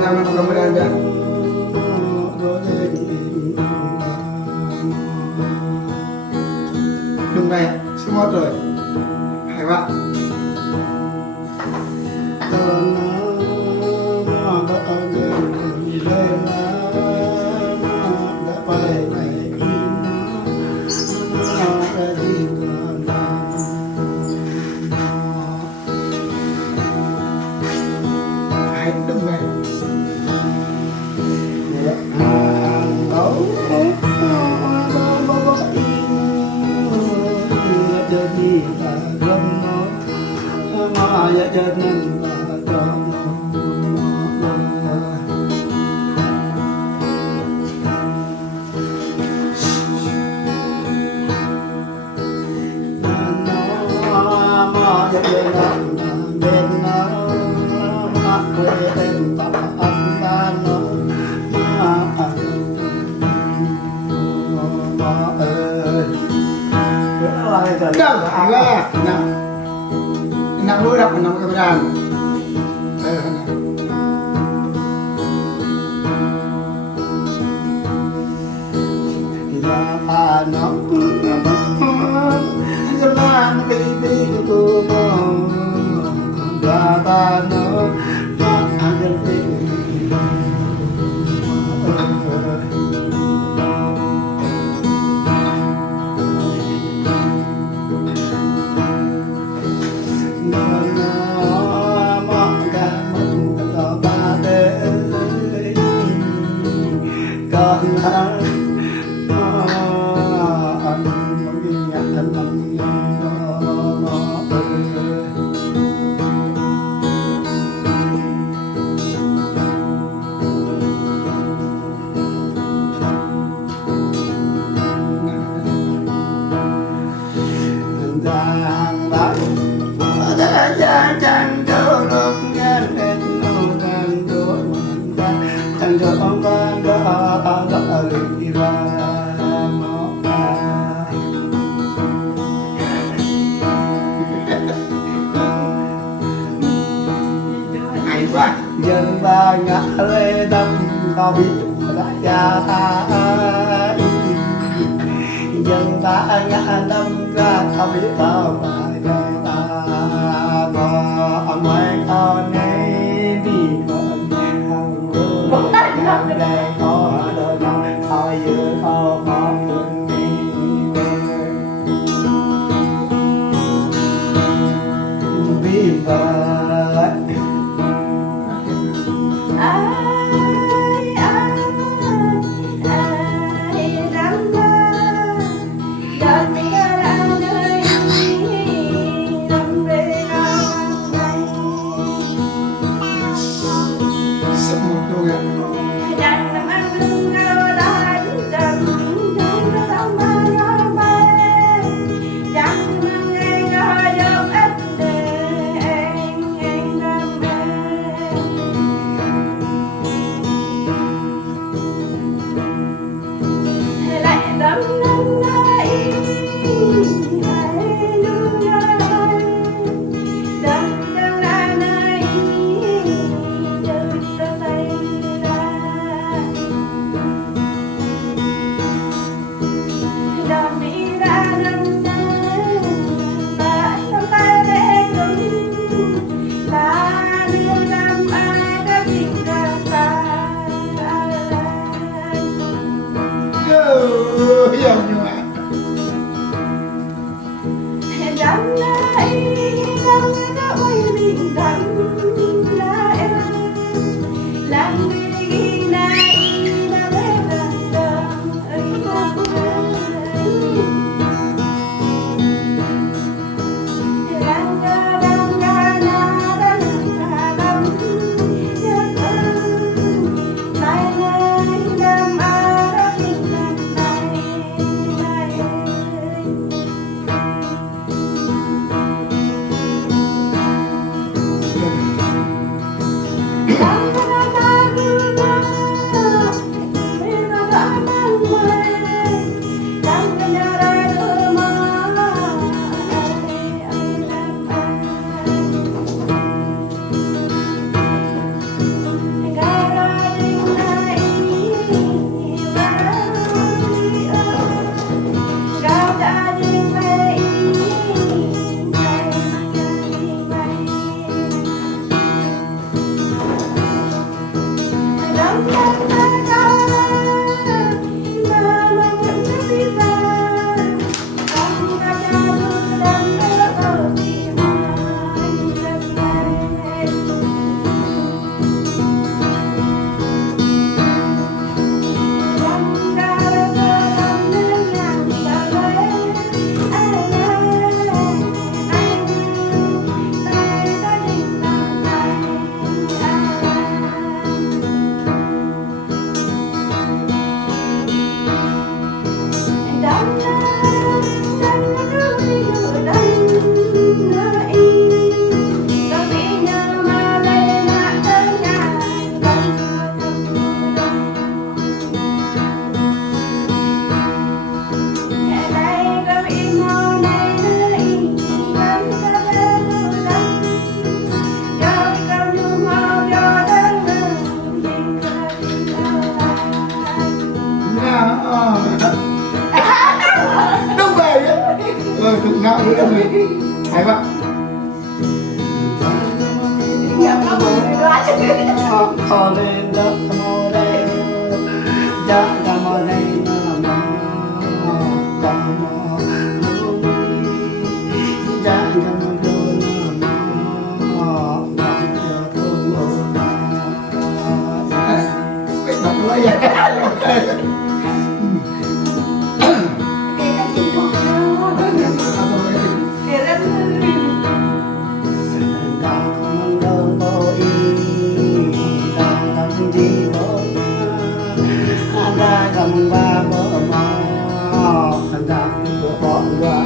Nama mudah-mudahan ya. Đừng này semua rồi. Hay quá. Hãy đừng về. Dah, agak, nak dulu dah pernah keberan. Anak, jalan baby tu mau, jalan nak ajar baby. Dân ba ngã lê đâm có biết đã gia ta dân ba ngã đâm ra không biết đâu mà đời ta mà mấy con ấy đi còn hàng luôn đây có đời nào thôi vừa có thương đi vì vậy cực ngạo nữa người hay quá Con lên đất mô đê Dạ dạ mô đê nà mô Dạ mô Dạ dạ mô đô nà mô Dạ dạ thô mô đà biết đọc nói vậy Đà không đô mô y Đà không đi mô đà Đà không ba mô mô Đà không bỏ qua